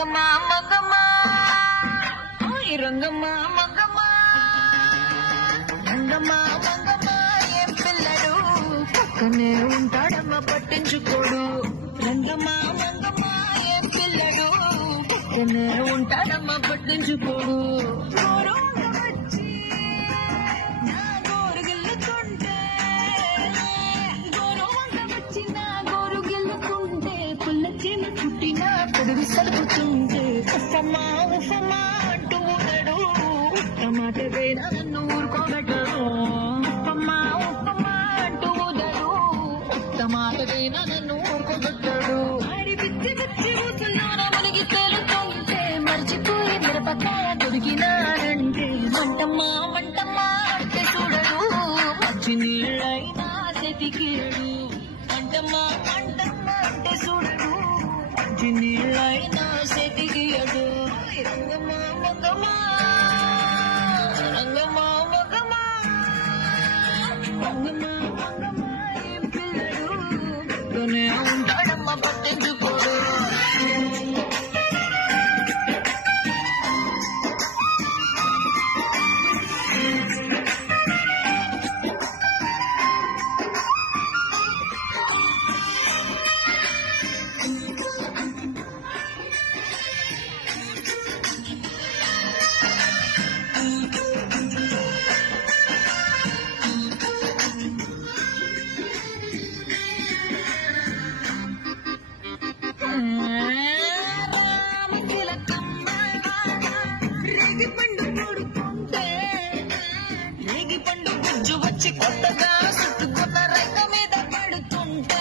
రంగమ్మా మంగమ్మా రంగమ్మా మంగమ్మా రంగమ్మా మంగమ్మా ఏం పిల్లడు పక్కనే ఉంటాడమ్మా పట్టించుకోడు రంగమ్మా మంగమ్మా ఏం పిల్లడు పక్కనే ఉంటాడమ్మా పట్టించుకోడు పొడివి సలుపుతుంటే ఉఫమ్మా ఉఫమ్మా అంటూ ఉన్నాడు మాట వేనా నన్ను ఊరుకోబెట్టడు ఉఫమ్మా ఉఫమ్మా అంటూ ఉన్నాడు మాట వేనా నన్ను ఊరుకోబెట్టాడు ఆడి పిచ్చి పిచ్చి ఊసులోన మునిగి తేలుతుంటే మర్చిపోయి మిరపకాయ దొరికినాడంటే వంటమ్మా వంటమ్మా అంటే చూడడు మంచి నీళ్ళైనా సెతికేడు వంటమ్మా వంటమ్మా అంటే చూడడు నీళ్ళైనా సెతికియడు రంగమ్మా మంగమ్మా రంగమ్మా మంగమ్మా రంగమ్మా మంగమ్మా ఏం పిల్లడు పక్కనే ఉంటాడమ్మా పట్టించుకోడు వచ్చి కొత్తగా చుట్టుకున్న రైక మీద పడుతుంటే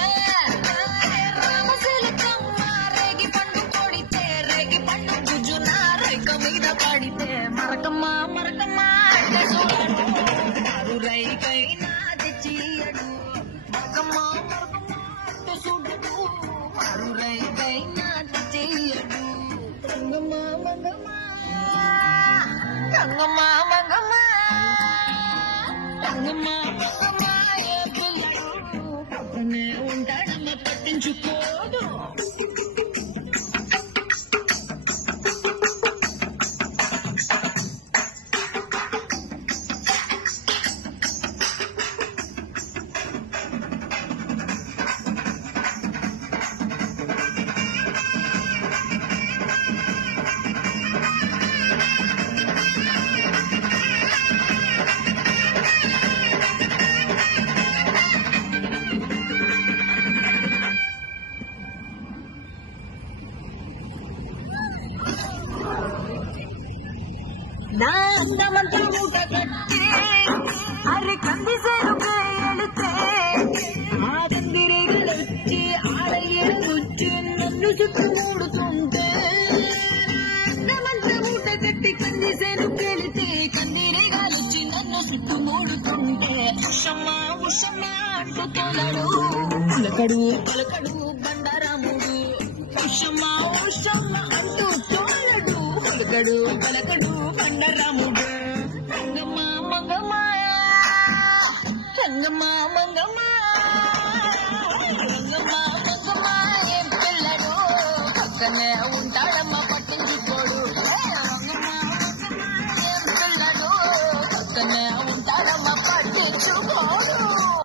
రామశీలకమ్మ రేగి పండు కొడితే రేగి పండు గుజ్జున రైక మీద పడితే మరకమ్మా మరకమ్మా అంటే చూడడు మారు రైకైనా తెచ్చియడు మరకమ్మా మరకమ్మా అంటే చూడడు మారు రైకైనా తెచ్చియడు రంగమ్మా మంగమ్మా రంగమ్మా మంగమ్మా రంగమ్మా మంగమ్మా ఏ పిల్లడు పక్కనే ఉంటాడమ్మా పట్టించుకోడు నా అందమంతా మూట కట్టి అరే కంది సేరుకే ఎడితే ఆ కందిరీగలొచ్చి ఆడయ్యొచ్చి నన్ను చుట్టుముడుతుంటే అందమంతా మూట కట్టి కంది సేరుకే ఎడితే కందిరీగలొచ్చి నన్ను చుట్టుముడుతుంటే ఉషమ్మా ఉషమ్మా అంటూ తోలడు పలకడు పలకడు బండారాముడు ఉషమ్మా ఉషమ్మా అంటూ తోలడు పలకడు పలకడు బండారాముడు రంగమ్మా మంగమ్మా రంగమ్మా మంగమ్మా రంగమ్మా మంగమ్మా ఏం పిల్లడు పక్కనే ఉంటాడమ్మా పట్టించుకోడు రంగమ్మా మంగమ్మా ఏం పిల్లడు పక్కనే ఉంటాడమ్మా పట్టించుకోడు